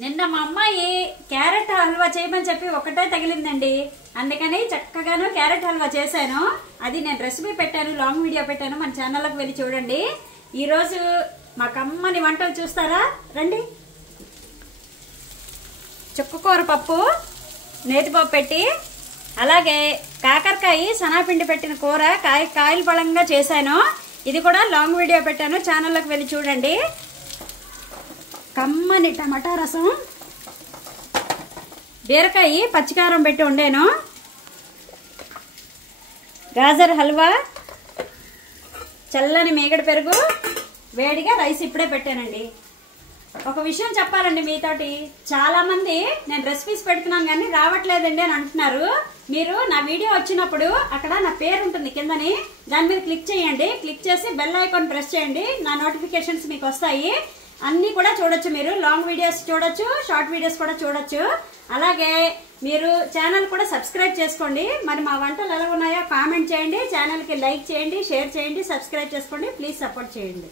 నిన్న మా అమ్మాయి క్యారెట్ హల్వా చేయమని చెప్పి ఒకటే తగిలిందండి. అందుకని చక్కగాను క్యారెట్ హల్వా చేశాను. అది నేను రెసిపీ పెట్టాను, లాంగ్ వీడియో పెట్టాను, మన ఛానల్లోకి వెళ్ళి చూడండి. ఈరోజు మా కమ్మని వంటలు చూస్తారా రండి. చుక్కకూర పప్పు, నేతిపప్పు పెట్టి, అలాగే కాకరకాయ సనాపిండి పెట్టిన కూర కాయలు పళంగా చేశాను. ఇది కూడా లాంగ్ వీడియో పెట్టాను, ఛానల్లోకి వెళ్ళి చూడండి. కమ్మని టమాటా రసం, బీరకాయ పచ్చికారం పెట్టి వండాను, గాజర్ హల్వా, చల్లని మేగడ పెరుగు, వేడిగా రైస్ ఇప్పుడే పెట్టానండి. ఒక విషయం చెప్పాలండి మీతోటి, చాలా మంది నేను రెసిపీస్ పెడుతున్నాను కానీ రావట్లేదండి అని అంటున్నారు. మీరు నా వీడియో వచ్చినప్పుడు అక్కడ నా పేరు ఉంటుంది కిందని, దాని మీద క్లిక్ చేయండి. క్లిక్ చేసి బెల్ ఐకాన్ ప్రెస్ చేయండి. నా నోటిఫికేషన్స్ మీకు వస్తాయి. అన్ని కూడా చూడొచ్చు, మీరు లాంగ్ వీడియోస్ చూడొచ్చు, షార్ట్ వీడియోస్ కూడా చూడొచ్చు. అలాగే మీరు ఛానల్ కూడా సబ్స్క్రైబ్ చేసుకోండి. మరి మా వంటలు ఎలా ఉన్నాయో కామెంట్ చేయండి, ఛానల్కి లైక్ చేయండి, షేర్ చేయండి, సబ్స్క్రైబ్ చేసుకోండి. ప్లీజ్ సపోర్ట్ చేయండి.